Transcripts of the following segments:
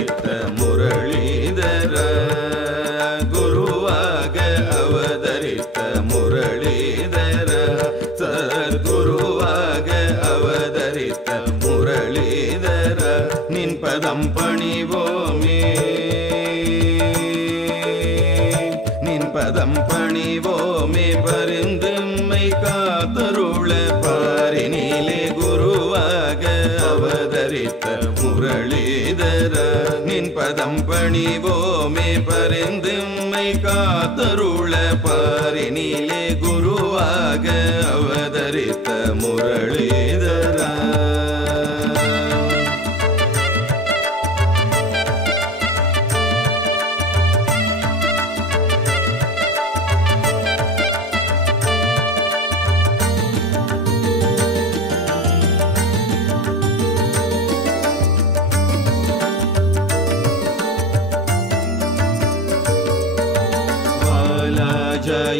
அவதரித்த முரளிதர குருவாக அவதரித்த முரளிதர சத்குருவாக அவதரித்த முரளிதர நின் பதம் பணிவோமே நின் பதம் பணிவோமே பரிந்தும்மை காத்தருள பாரினிலே குருவாக அவதரித்த முரளிதர நின் பதம் பணிவோமே பரிந்தும்மை காத்தருள பாரினிலே குருவாக அவதரித்த முரளிதர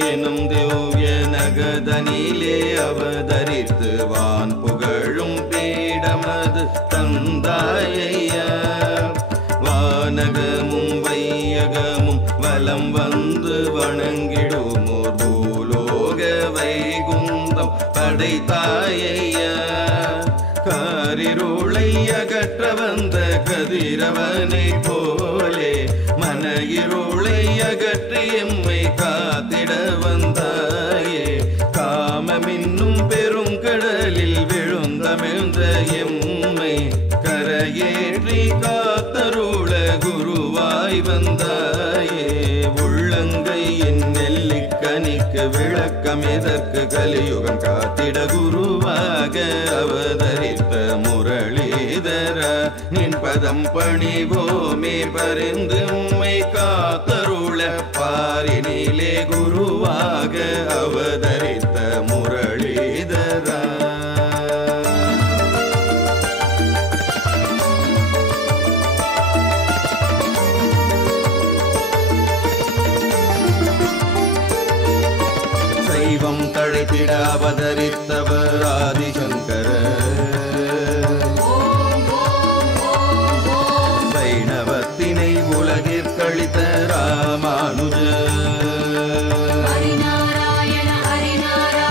எனும் திவ்ய நகதனிலே அவதரித்து வான் புகழும் பீடமது தந்தாயையா வானகமும் வையகமும் வலம் வந்து வணங்கிடுமோர் பூலோக வைகுந்தம் படைத்தாயையா காரிருளை அகற்ற வந்த கதிரவனை போலே மன இருளை அகற்றி எம்மை காத்திட வந்தாயே காமமின்னும் பெரும் கடலில் விழுந்தமிழ்ந்த எம்மை கரையேற்றி காத்தருள குருவாய் வந்தாயே உள்ளங்கையின் நெல்லிக்கனிக்கு விளக்கம் எதற்கு கலியுகம் காத்திட குருவாக அவதரித்த முரளிதர நின் பதம் பணிவோமே பரிந்தும்மை காத்தருள பாரினிலே குருவாக அவதரித்த முரளிதர சைவம் தழைத்திட அவதரித்தவர் ஆதிசங்கர